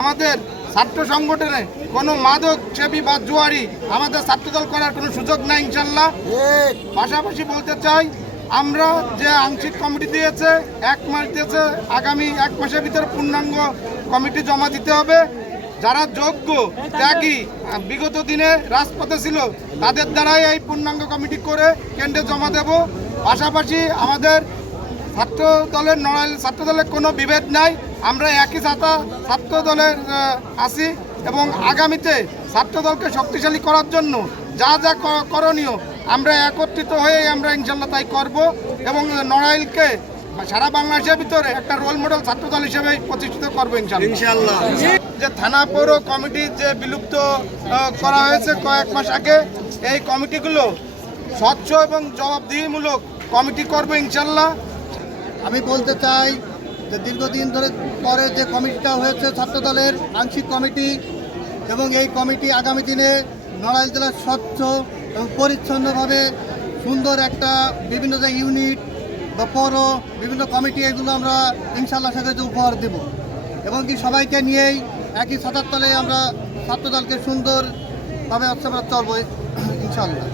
আমাদের ছাত্র সংগঠনে কোনো মাদক সেবী বা জুয়ারি আমাদের ছাত্রদল করার কোনো সুযোগ নাই ইনশাল্লাহ। পাশাপাশি বলতে চাই, আমরা যে আংশিক কমিটি দিয়েছে 1 মাস দিয়েছে, আগামী 1 মাসের ভিতরে পূর্ণাঙ্গ কমিটি জমা দিতে হবে। যারা যোগ্য ত্যাগী বিগত দিনে রাজপথে ছিল তাদের দ্বারাই এই পূর্ণাঙ্গ কমিটি করে কেন্দ্রে জমা দেব। পাশাপাশি আমাদের ছাত্র দলের নড়াইল ছাত্র দলের কোনো বিভেদ নাই, আমরা একই ছাত্র দলের আছি এবং আগামীতে ছাত্র দলকে শক্তিশালী করার জন্য যা যা করণীয় আমরা একত্রিত হয়ে আমরা ইনশাল্লাহ তাই করব এবং নড়াইলকে সারা বাংলাদেশের ভিতরে একটা রোল মডেল ছাত্র দল হিসেবে প্রতিষ্ঠিত করবো ইনশাল্লাহ। যে থানা পৌর কমিটি যে বিলুপ্ত করা হয়েছে কয়েক মাস আগে, এই কমিটিগুলো স্বচ্ছ এবং জবাবদিহিমূলক কমিটি করবো ইনশাল্লাহ। আমি বলতে চাই যে দীর্ঘদিন ধরে পরে যে কমিটিটা হয়েছে ছাত্রদলের আংশিক কমিটি, এবং এই কমিটি আগামী দিনে নড়াইল জেলার স্বচ্ছ এবং পরিচ্ছন্নভাবে সুন্দর একটা বিভিন্ন যে ইউনিট বা পৌর বিভিন্ন কমিটি এগুলো আমরা ইনশাল্লাহ সেটাকে উপহার দেব এবং কি সবাইকে নিয়েই একই ছাতার তলে আমরা ছাত্রদলকে সুন্দরভাবে আমরা চলবো ইনশাল্লাহ।